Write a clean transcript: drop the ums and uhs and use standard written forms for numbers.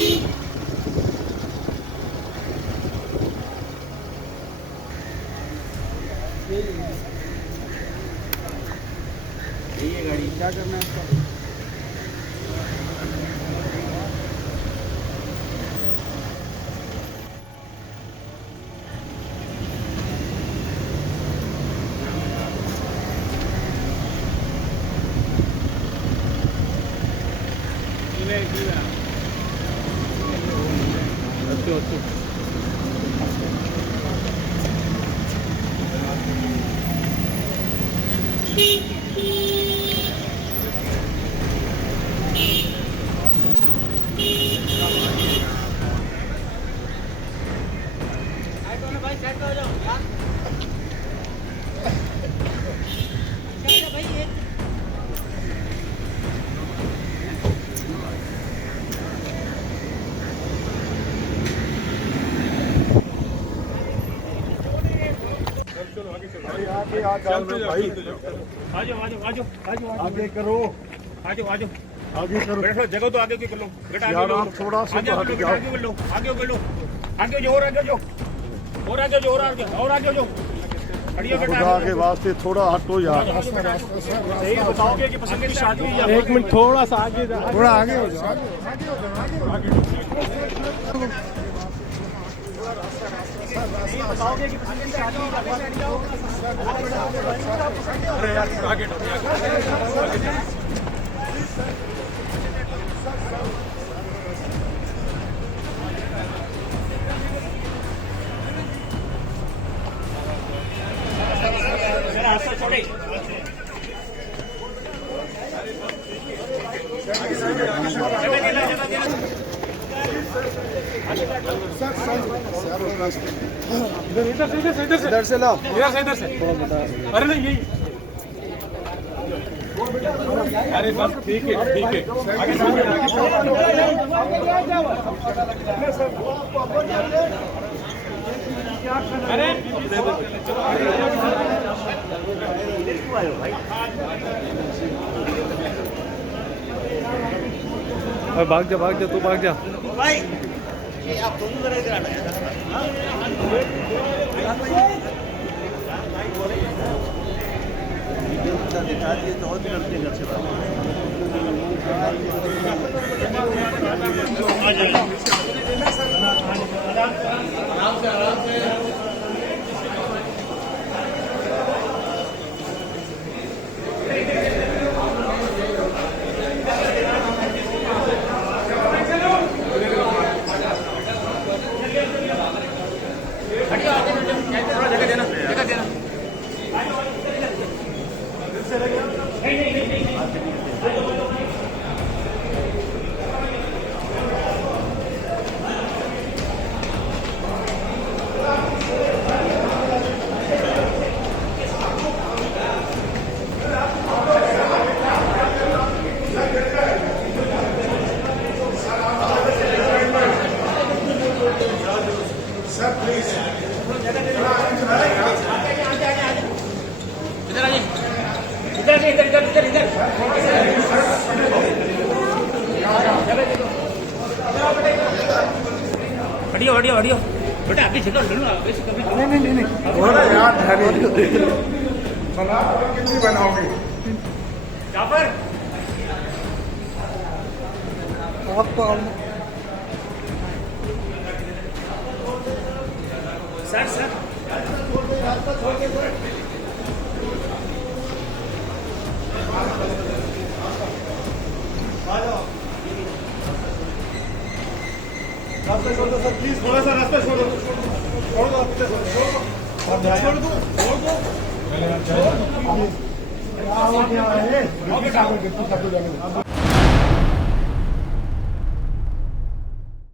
ये गाड़ी क्या करना है इसका? आगे करो, आगे करो, बैठो, जगह तो आगे की कर लो बेटा, यार आप थोड़ा सा आगे कर लो, आगे कर लो, आगे जो और आगे जो और आगे जो और आगे जो खड़ी हो बेटा, खुदा के वास्ते थोड़ा हटो यार। सही बताओगे कि पसंद की शादी है? एक मिनट थोड़ा सा आगे, थोड़ा आगे हो जाओ। बताओगे कि पसंद की शादी अरे यार आगे छोड़े इधर से लाओ, इधर से। अरे नहीं यही, अरे बस ठीक है अरे भाग जा तू भाग जा भाई, ये आप दोनों जरा इधर आना है। ऑडियो बेटा आपकी जगह ले लो, नहीं थोड़ा यार कितनी बनाओगे जाफर आपको? सर रास्ता छोड़ दो सर, प्लीज थोड़ा सा रास्ता छोड़ दो, छोड़ दो, छोड़ दो।